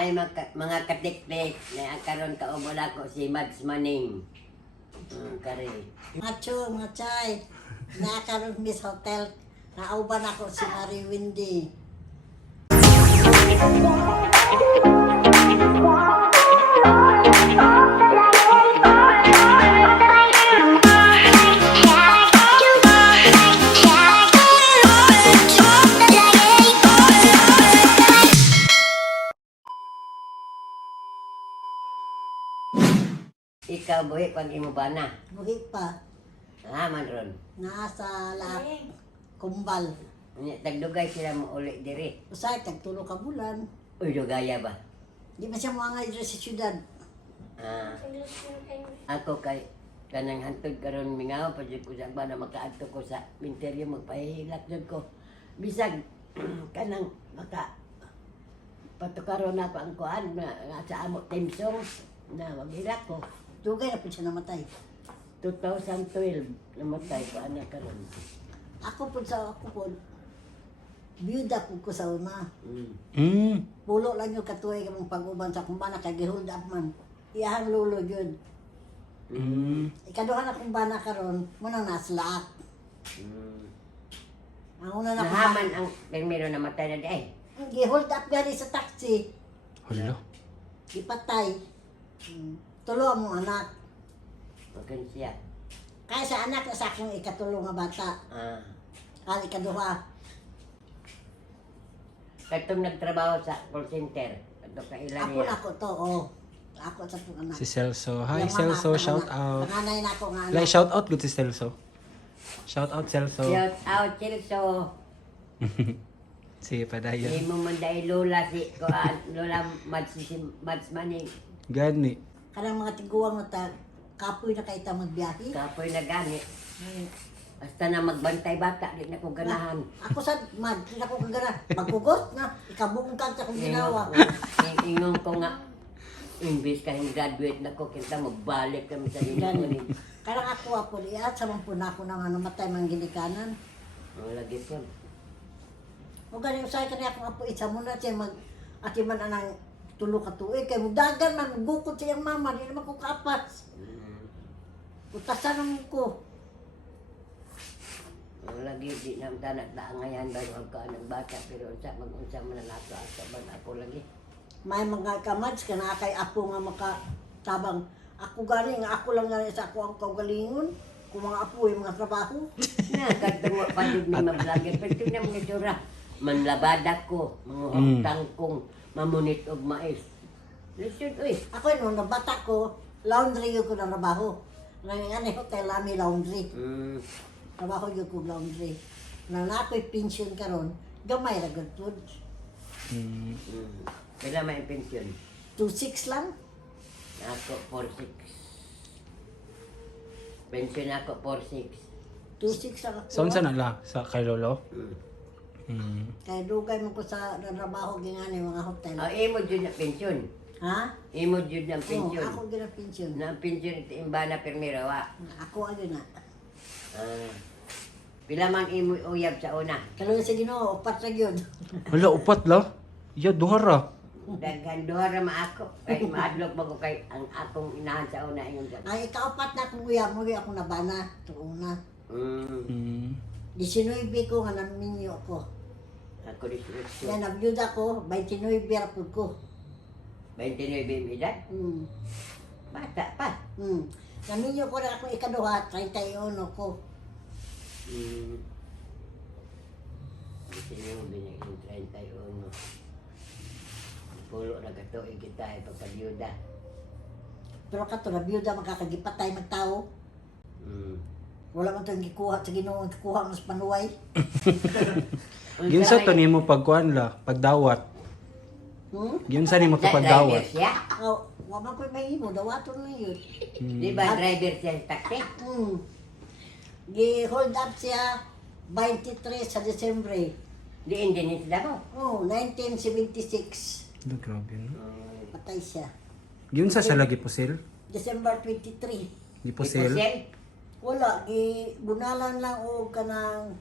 Ay mga katiktik na karon kaubo ko si Mads Manning. Kare. Macho, machay. Nakaroon Miss Hotel. Nauban ako si Marie Windy. Ikaw buhi pag imo ba na? Buhi pa. Man ron. Nasa lahat. Kumbal. Tagdugay sila mo uli diri. Usay, tagtulo ka bulan. Uy, dugaya ba? Di ba siya mga nga sa syudad? Ako kay kanang hantod karon mingaw pa jud ko sa ba na makaadto ko sa minteryo magpahilak jud ko. Bisag kanang maka patukaron na pa ang kuan na sa amo timsong na maghilak ko. Dugay na po siya namatay. 2012 namatay ko anak karon. Ako po biyuda po ko sa una. Pulo lang yung katuway kamang pag-uban sa kumbana kay gihold up man. Iyahang lulo yun. Ikaduhan na kumbana karon munang naslaak. Ang una na Nahaman ang primero namatay na day. gihold up gani sa taxi. Hala. Ipatay. Tulo ang mong anak. Makan siya. Kaya sa anak na sa akong ikatulo nga bata. Kali ikaduha. Katong nagtrabaho sa call center. Kato ka ilan Ako niya. na ko to, oh. Ako sa itong anak. Si Celso. Hi, Yung mama, Celso. panganak. Shout out. Panganay na ako nga anak. Like, shout out good si Celso. Shout out, Celso. Shout out Chilso. Sige pa dayon. Di mo man dahil Lola si Kuan. Lola Mads Manning. Gani. Kanang mga tiguang na ta, kapoy na kayo ta magbiyahe. Kapoy na gani. Ay, Basta na magbantay bata. Di na ko ganahan. Ako sa mad, hindi ako kagana. Magkugot na, ikabuong kanta kong ginawa. Ingon ko nga. Imbis ka yung graduate na ko. Kita magbalik kami sa linunin. Karang ako apo liat, sa mga puna ko na nga namatay mga ginikanan. Lagi po. O gani usay ka niya akong apo isa mo na siya mag, ati man anang tulo ka tuig. Kaya mudagan man, gukot siyang mama, di naman ko kapas. Utasan naman ko. Lagi di na tanak ta ngayon baru ako ng bata pero unsa mag-unsa man na nato asa man ako lagi. May mga kamads ka na kay apo nga makatabang. Ako gani nga ako lang nga sa ako ang kaugalingon. Kung mga apo yung mga trabaho. Na kadto pa jud ni mag-vlogger pero na mga dura manlabada ko mga utang kong mamunit og mais. Lisod uy. Ako nung nabata ko, laundry yun ko na trabaho. Nangyayari hotel namin laundry. Trabaho yun ko laundry. Nang nako'y pension karon, gamay na gantod. Kailan may pensyon? 2.6 lang. Ako 4-6. Pensyon ako 4-6. 2.6 lang ako. So, saan na la? Sa kay Lolo? Kaya dugay mo ko sa trabaho gingani mga hotel. Imo jud na pensyon. Ha? Imo jud na Oo, pensyon. ako gina pension. Na pensyon iti imbana permiro wa. Ako ano na. Pila man imo uyab sa una. Kaluya sa Ginoo, upat ra gyud. Hala, upat la. Ya, duhara. Daghan duha ra ma ako. Kay maadlok ba ko kay ang akong inahan sa una ingon sa. Ay ikaupat na akong uyab mo ako nabana tuuna. 19 ko nga naminyo ako. Ako di sure. Yan nabiyuda ko, 29 ra pud ko. 29 edad. Bata pa. Naminyo ko na ako ikaduha, 31 ko. Sino binigyan 31. Pulo na katuig kita ipapaliyuda. Pero kato nabiyuda makakagipatay magtao. Wala man tayong gikuha sa Ginoo, gikuha mas panuway. Yun sa to nimo pagkuan la, pagdawat. Yun sa nimo to Driver pagdawat. siya? Oh, wa man ko mahimo, dawaton lang yun. Di ba driver siya sa taxi? Gi-hold up siya 23 sa Desembre. Di Indian sila ko. Oh, 1976. Hala, grabe no. Patay siya. Yun sa lagi pusil? December 23. Di pusil? Wala, bunalan lang o kanang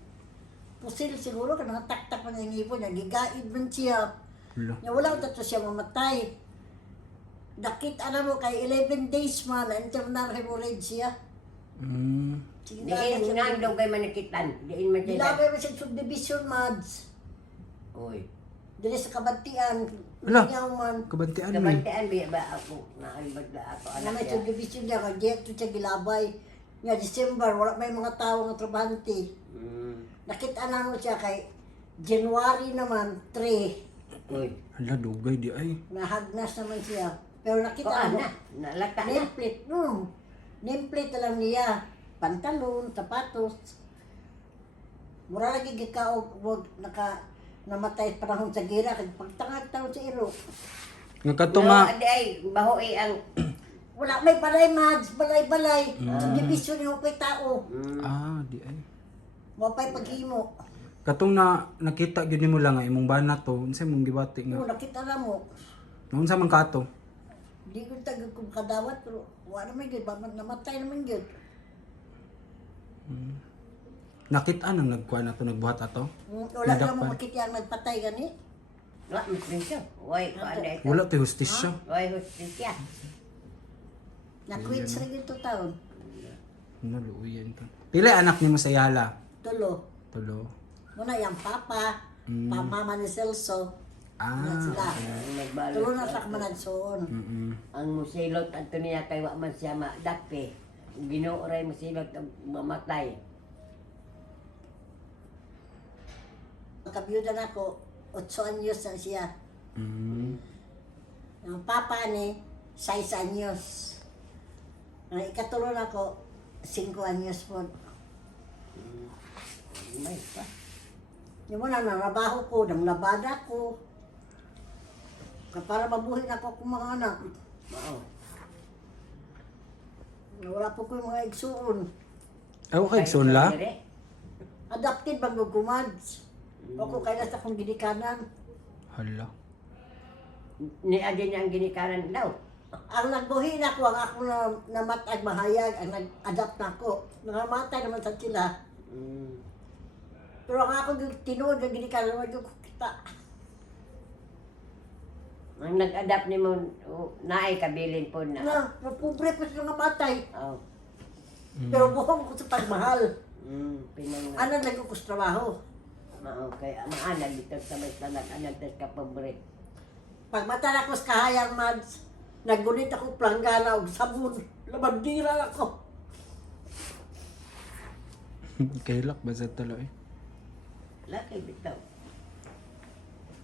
pusil siguro kanang taktak man ang ipo niya. Gigaid man siya. Hala. Nya wala ta to siya mamatay. Nakita na mo kay 11 days man internal hemorrhage siya. Sige Diin nga daw kay manikitan. Diin man siya. Dilabay mo siya subdivision mads. Oy. Dili sa kabantian. Ala. Ngaw man. Kabantian mo. Kabantian ba ako? Nakalibad na ako Ano anak may niya. subdivision niya kay dito siya gilabay. Nga December wala may mga tao nga trabahante. Nakita na mo siya kay January naman 3. Uy. Hala, dugay di ay. Nahagnas naman siya. Pero nakita Kuan mo. na. Nalata na. Nameplate, nameplate na lang niya. Pantalon, sapatos. Mura lagi gikaog wag namatay panahon sa gira kay pagtangag taon sa iro. Nga kato nga, Adi ay baho ang Wala may balay mads, balay-balay. Subdivision yung pa'y tao. di ay. Mapay paghimo. Katong nakita gyud nimo lang nga imong bana to, unsa imong gibati nga. Nakita na mo. Unsa man kato? Di ko tagad kong kadawat pero wala naman yun. Namatay naman yun. Nakita nang nagkuha na to, nagbuhat ato? Wala na mo Nadakpan. makita yung nagpatay gani. wa misyo. Way ko anday. Wala kay hustisya. Way hostisya. Nakwit sa rin ito taon. Naluuyan ka. Pila anak nimo sa Yala? Tulo. Tulo. Muna yung papa, mama ni Celso. Yan sila. Ang nagbalot. Tulo na sa kamanagsoon. Ang musilot adto niya kay wa man siya madakpe. Ginoo ray musilot ang mamatay. Pagkabiyuda na ako, 8 anyos na siya. Ang papa ni, 6 anyos. Ang ikatulo na ako, 5 anyos po. May pa. Yung muna, narabaho ko, nang labada ko. Para mabuhin ako kung mga anak. Mao. Wala po ko yung mga igsuon. Aw kay sunla. Adapted bago kumads. Ako kailan sa kong ginikanan. Hala. Ni adi niya ang ginikanan daw. Ang nagbuhin ako, ang ako na namatag mahayag, ang nag-adapt na ako. Nangamatay naman sa sila. Pero ang ako tinuod na ginikanan, wala ko kita. Ang nag-adapt ni mo naay kabilin po na. Napobre pa sila namatay. Oh. Pero buhong ko sa pagmahal. Pinang Ano naging ko sa trabaho? mao kay maanag dito sa may tanak anag tas kapobre. Pag mata na ko sa kahayang mads, naggunit ako planggana o sabon. Labandira ako. Kailak ba sa talo eh? Laki bitaw.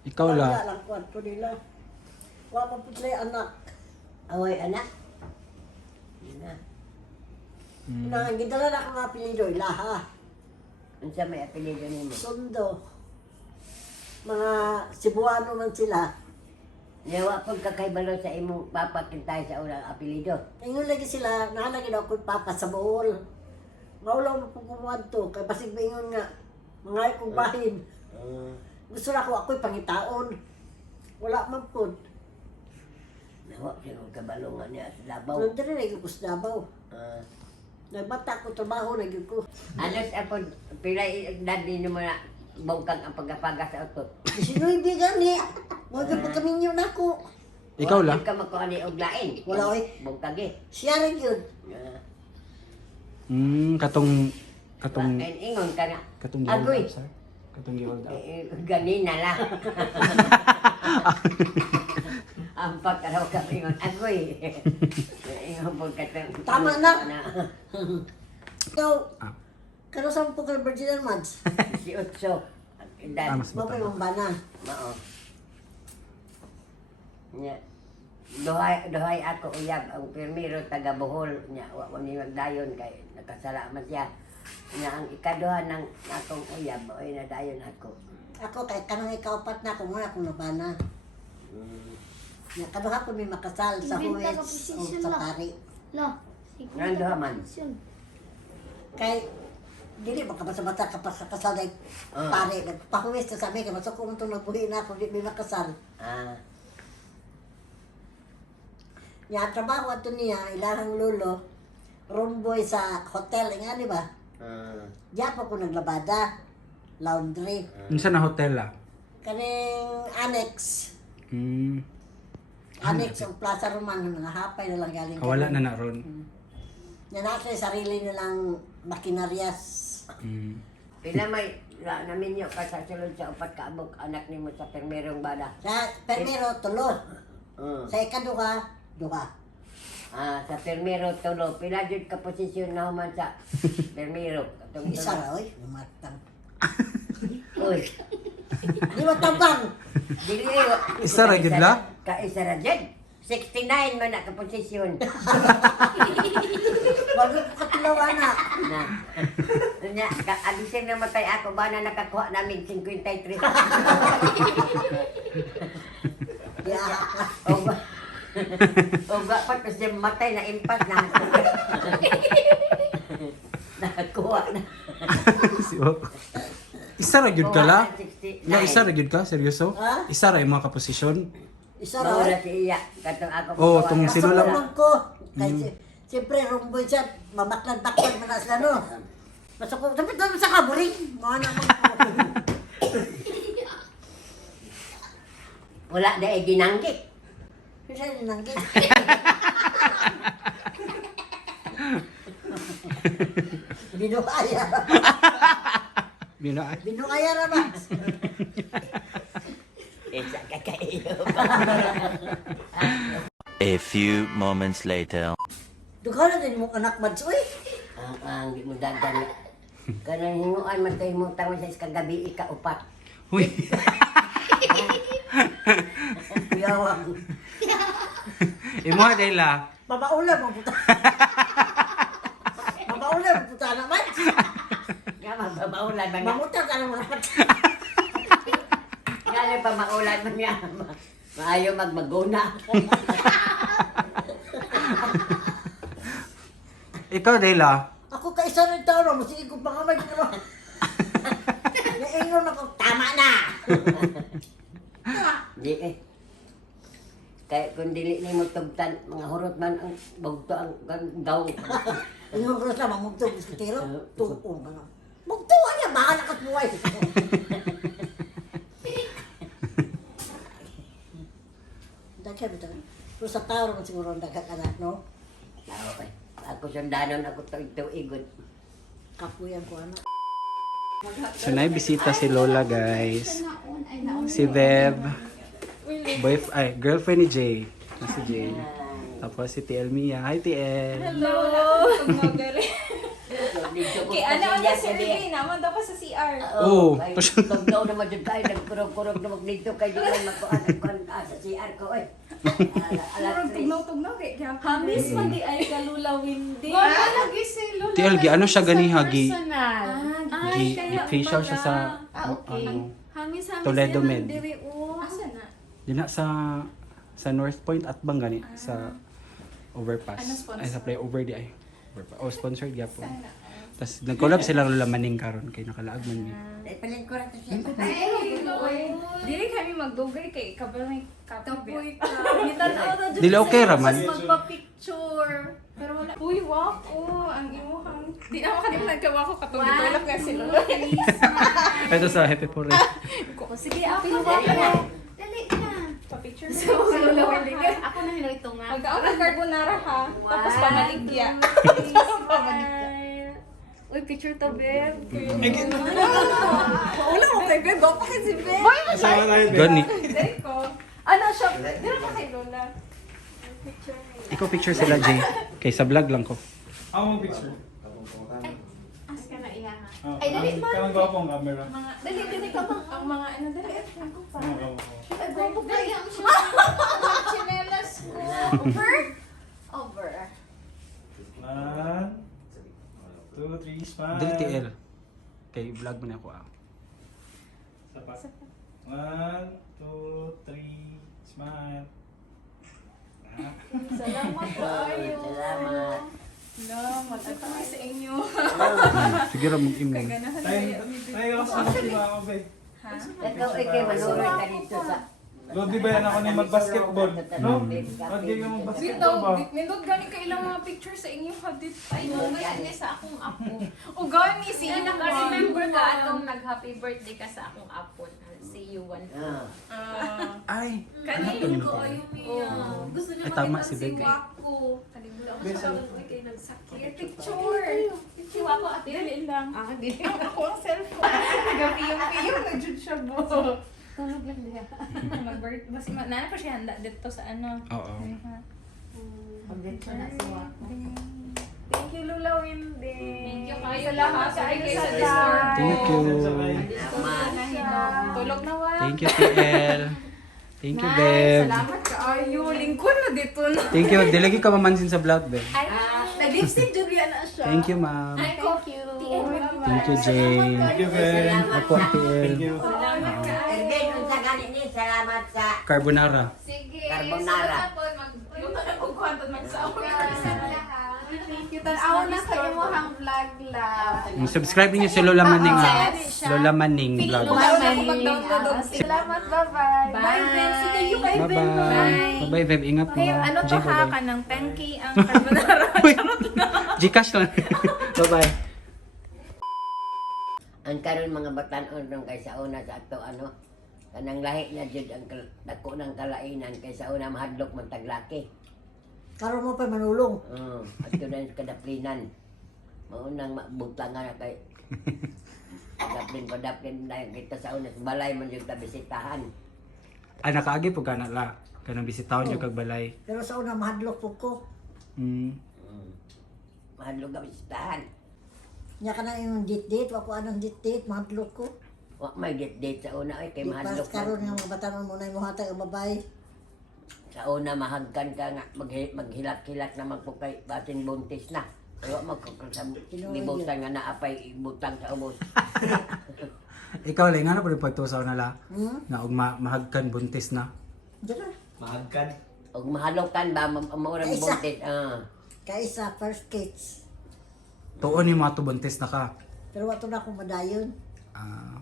Ikaw la. Wala lang kwarto nila. Wala pa po sila anak. Away anak. Yun na. Nangagidala na ako nga apelido, ilaha. Unsa may apelyido nimo? Sundo. Mga Cebuano man sila. Yawa pag kakaibalo sa imong papa kintay sa unang apelyido. Ngayon lagi sila, nakalagi na ako papa sa Bohol. Maulaw mo po kumadto, kay basig maingon nga, mga ikong bahin. Gusto na ako'y pangitaon. Wala man po. Nawa siya kung kabalungan niya sa Davao. Nung diri lagi ko sa Davao. Ah. Nagbata ko trabaho, lagi ko. Alos apod pilay edad din mo na bawkag ang pagapaga sa utot. Sino'y bigan ni? Huwag ka pagkaminyo na ako. Ikaw la. Ka makuha ni og lain. Wala, oy. Bawkag eh. Siya rin yun. Katong Ingon ka na. katong Agoy. giwag sir. Katong giwag daw. Ganina lang. Ang pagkaraw ka ingon. Agoy. Ingon po ka Tama na. Ikaw, Ah. kano sa po ka Virgin Mads? Si Utso. Edad. Mas Mapay bata. mong bana. Mao. Nya. Dohay ako uyab ang pirmiro taga Bohol nya wa ko ni magdayon kay nakasala man siya. Nya ang ikaduha ng akong uyab oy nadayon ako. Ako, kay kanang ikaupat na ako, muna akong nabana. Kaduha ko may makasal sa Ibenta ka Huwes o position sa lang. Tari. La. Nando man. Kay, dili makabasa-basa ka pa sa kasal ay pare. Nagpahuwes na sabi, kaya masok ko itong nabuhi na ako, di may makasal. Ah. Niya, trabaho ato niya, ilang lolo, room boy sa hotel, nga di ba? Diyan po ko naglabada, laundry. Unsa na hotel la? Kaning annex, Annex ang Plaza Romano, nangahapay na lang galing. Wala na na ron. Yan natin sarili nilang makinaryas. Pila may namin nyo ka sa sulod sa upat ka abog anak nimo sa permerong bada. Sa permero, tulo. Sa ikaduha, duha. Sa permero tulo. Pila jud ka posisyon na human sa permero. Katong Isa ra, oy. Lumatang. Uy. Di ba tabang? Dili Isa ra gyud la? Ka isa ra jud. 69 man na ka posisyon. Wag ko katulawa na. Na. Nya alisin na matay ako ba na nakakuha namin 53. Di ka. O ba pa kasi matay na impas na. Nakakuha na. Isa ra gyud ka la? 69. La isa ra gyud ka seryoso? Ha? Isa ra imong kaposisyon? Isa ra, Maura oy. si iya. Katong ako. Oo, tong pagkawa- sino lang. Pasok ko. Kasi, siyempre, rumboy siya. Mabaklan-baklan man na sila, no? Pasok ko. Dapat doon sa kaburing. Mga naman ko. Wala na ginanggit. Kasi ninanggit. Binuaya. Binaay. Binuaya na ba? Isa ka kayo. A few moments later. Dughan na din mong anak mads, uy. Ang di mo dagan. Kanang hinguan man tayo mo tawag sa kagabi ikaupat. Uy. Yawang. Imo day la. Mabaula mo puta. Mabaula mo puta na mads. Nga magpapaulan man nga. Mamutan ka ng mga pat. Nga na pa maulan man nga. Maayo magmaguna. Ikaw day la. Ako ka isa ng tao, masige ko pangamay ko naman. Naingon ako, tama na! Di eh. Kaya kung dili ni mo tugtan, mga hurot man ang bugto ang gaw. Ingon ko sa mamugtog, biskitero, tuong ka na. Mugtuwa niya, baka nakatbuhay. Daghan ito. Pero sa tao naman siguro ang daghan anak, no? Okay. Ako sundanon ako tuig-tuigon. Kapuyan ko anak. So naibisita si Lola guys. Si Bev. Girlfriend ni Jay. Si Jay. Tapos si TL Mia. Hi TL. Hello! Kay ano ang si Ruby naman daw pa sa CR. Oo. Ay, tugnaw naman dyan tayo. Nagkurog-kurog naman dito. Kaya di naman makuha sa CR ko eh. Alas 3. Tugnaw-tugnaw kay kaya Hamis magi ay kalula windy. Wala lagi si Lola. TL, ano siya gani hagi? Personal. Facial siya sa okay. ano, Hamis Toledo yan, Med. diri o. Asa na? Dina sa North Point at bang gani sa overpass. Ano sponsor? Ay sa flyover di ay. Overpass. Oh, sponsored gyapon. Sana. Tapos nag-collab sila Lola Maning karon kay nakalaag man mi. Ay, palingkuran to siya. Ay, Lord. Dili kami magdugay kay kabal may Tapoy kapoy. ka. Gitanaw na dyan Dili okay sa'yo, raman. mas magpa-picture. Pero wala. Uy, wako. Ang imuhang. Di na makalimutan ka wako katong gitulak nga si Lola. Ito sa Happy Pore. Sige, ako na. Dali na. Pa-picture So, na si Lola Windigan. ako na hilo ito nga. Magkaon ng carbonara ha. Tapos pamaligya. Pamaligya. Uy, picture to, babe. Mauna ko kay Beb. Bakit si Beb? Gani. Dali ko. Ano siya? Dili ko kay Lola. Picture niya. Ikaw picture sila Jay. Kay sa vlog lang ko. Ako picture. As ka na iya nga. Oh, Ay, dali man. Kanang gwapo ang camera. Dali ka ba? Ang mga ano dali. Ako pa. Ay, gwapo kaya ang siya. Chinelas ko. Over? Over. 1, 2, 3, smile. Dili TL. Kay vlog mo na ako ah. Sapat. 1, 2, 3, smile. Salamat kayo. Salamat. Salamat. At kami sa inyo. Sige ra mag-imo. Kaganahan na Tayo, kaya. tayo ako sa mga ako, be. Ha? Ikaw ay kay manuroy ka dito sa... Lodi ba yan ako na mag-basketball? No? Lodi ka Dito, mag-basketball ba? nindot gani ka ilang mga picture sa inyo ha dito. Ay, gani sa akong apo. O gani si Sino Iwan. naka-remember ka atong nag-happy birthday ka sa akong apo? Si Yuan. Ah. Ay, Kanin ko. Gusto niya Ay, tama makita si si Bebe. Wako. Kalimutan ko siya kay nagsakit. Picture. Si Wako at dili lang. Dili. Ako ang cellphone. Nagapiyong-piyong na jud siya bo. Tulog lang niya. Mag-birth. Mas nana pa siya handa dito sa ano. oo. Pag-dito na si Wako. Thank you, Lula Windy. Thank you kayo. Salamat Sorry kayo kayo sa sa disturb. Thank you. Tulog na wa. Thank you, TL. Thank you, Nice. Beb. Salamat ka. Ayo, lingkod na dito na. Thank you. Dilagi ka mamansin sa vlog, Beb. Ay, nag-lipstick Julia na siya. Thank you, ma'am. Thank you. Thank you, Jane. Thank you, Ben. Opo, TL. Thank you. Salamat ka. Erben, unsa ganin ni salamat sa Carbonara. Sige. Carbonara. Sa tapon, Yung taga kung kwanto man sa Thank you. Tanaw na kayo mo hang vlog lang. Subscribe niyo si Lola Maning. Lola Maning vlog. Ayaw na ako mag-download. Salamat, bye-bye. Bye, Ben. See you kay Ben. Bye-bye. Bye-bye, Beb. Ingat mo. Kayo, ano to Jay, ha? bye-bye. Ka ng 10K ang carbonara. Gcash lang. Bye-bye. ang karon mga batan-on nung kay sa una sa ato ano kanang lahi na jud ang dako ng kalainan kay sa una mahadlok man taglaki. Karon mo pa manulong. Ato na sa kadaplinan. Maunang mabutangan na kay daplin na kita sa una sa balay man jud ta bisitahan. Ay, nakaagi po ka na la. Kanang bisitahon yung kag balay. Pero sa una mahadlok po ko. Mahadlok ka bisitahan. Nya ka na yung date-date, wako anong date-date, mahadlok ko. Wa may date sa una ay kay Di pas mahadlok karon man. nga mga batanon mo na yung hatag ang babae. Sa una mahagkan ka nga maghilat-hilat na magpukay batin buntis na. Pero magkukusam libutan nga naapay ibutang sa ubos. Ikaw lang, nga na po rin pagtusaw na la. Hmm? Na mahagkan buntis na. Diyan na. Mahagkan. Og mahalokan ba maurang Kaisa. buntis. Kaisa, first kids. Tuon yung mga to buntis na ka. Pero wato na akong madayon. Ah,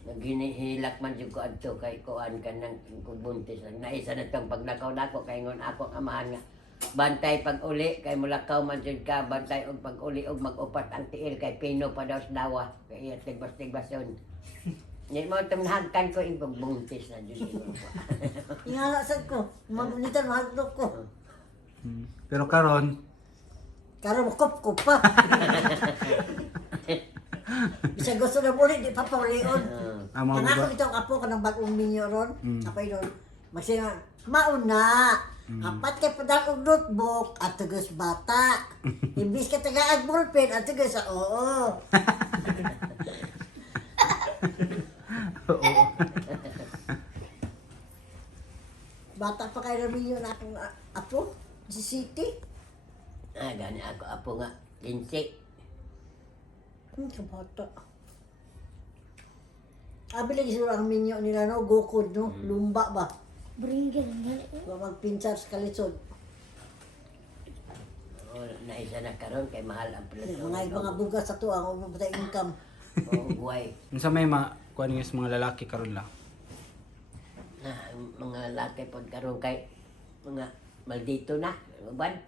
Naghihilak man jud ko adto kay kuan ka nang buntis. Naisa na tong paglakaw nako kay ngon ako ang amahan nga bantay pag uli kay mulakaw man jud ka bantay og pag uli og mag-upat ang tiil kay pino pa daw sa dawa kay iya tigbas-tigbason. Ni mo tong nahagkan ko ing pagbuntis na jud ko. Ingala sad ko, mamunitan mahadlok ko. pero karon, Karon makop-kop pa. Bisa gusto na muli, di pa paulion. ang mga Kanako baba, ito ang apo ka ng bagong minyo ron. Apay ron. Magsinga, mauna. Apat kay padal og notebook at tugas bata. Imbis ka tagaag ballpen at tugas sa oo. oo. Bata pa kay Ramillo na akong apo. Si City. Gani ako apo nga 15. Kabata. Abi lagi sila ang minyo nila no, gukod no, lumba ba? Magpinsar sa kalisod. Naisa na karon kay mahal ang preso. Mga bugas sa tuwa, ang mabatay income. Buhay. Unsa may kuan nga sa mga lalaki karon la. Mga lalaki pod karon kay mga maldito na. Uban.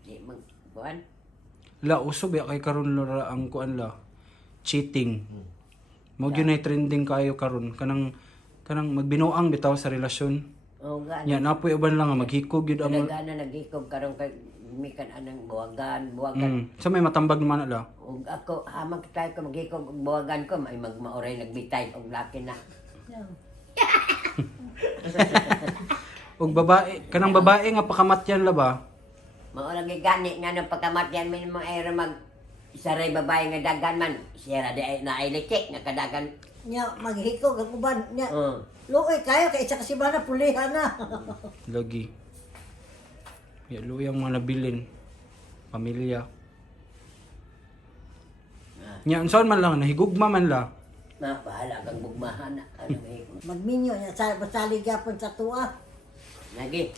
Di mag kuan. La usob ya kay karon la ang kuan la. Cheating. Mo gyud na trending kayo karon kanang magbinuang bitaw sa relasyon. O gani. Nya napoy uban lang nga maghikog gyud ang Gana nagikog karon kay mikan anang buwagan. Sa may matambag naman la. Ug ako hamag tayo ko magikog og buwagan ko may magmaoray nagbitay og laki na. Og babae, kanang babae nga pakamatyan la ba? Mao lagi gani nga nang pagkamatyan min mo ay mag isaray babae nga dagan man. Siya ra di ay na ay licik nga kadagan. Nya, maghikog ang uban. Nya, Oh. luoy kayo, kay isa kasi ba na pulihan na. Lagi. Ya luyang mga nabilin. Pamilya. Nya unsaon man lang nahigugma man la. Na bahala kang bugmahan na ano may Magminyo niya, basalig yapon sa tuwa. lagi.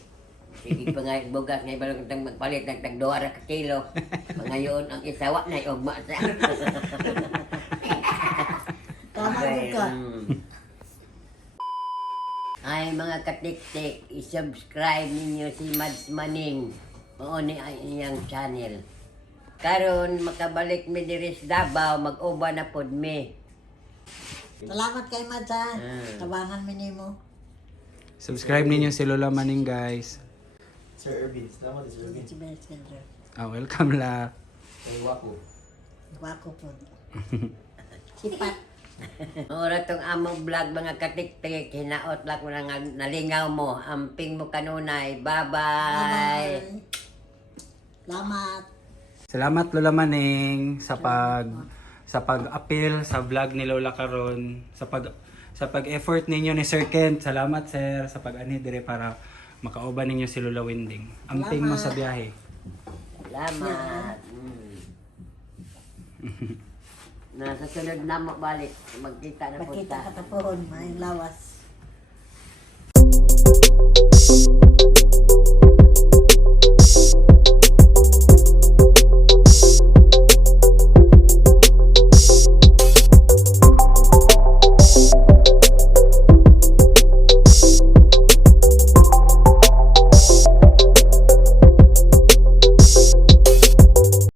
Sige pa nga bugas ngay balong tang magpalit ng tag 2 ra ka kilo. Pangayon ang isawa na ugma sa. Tama din ka. Ay mga katiktik, i-subscribe ninyo si Mads Maning. Mao ni ay iyang channel. Karon makabalik mi diri sa Davao, mag-uba na pod mi. Salamat kay Madsa. Tabangan mi nimo. Subscribe ninyo si Lola Maning guys. Sir Irvin. Salamat, Sir Irvin. Si Messenger. Welcome la. Kay Wapo. Wako po. Sipat. Ora tong among vlog mga katiktik, hinaot lang mo na nalingaw mo, amping mo kanunay. Bye-bye. Salamat. Salamat Lola Maning sa pag-appeal sa vlog ni Lola karon, sa pag-effort ninyo ni Sir Kent. Salamat sir sa pag-ani dire para makauban ninyo si Lola Winding. Amping mo sa biyahe. Salamat. Nasa sunod na mo balik, magkita na po Pakita ta. ka tapon, may lawas.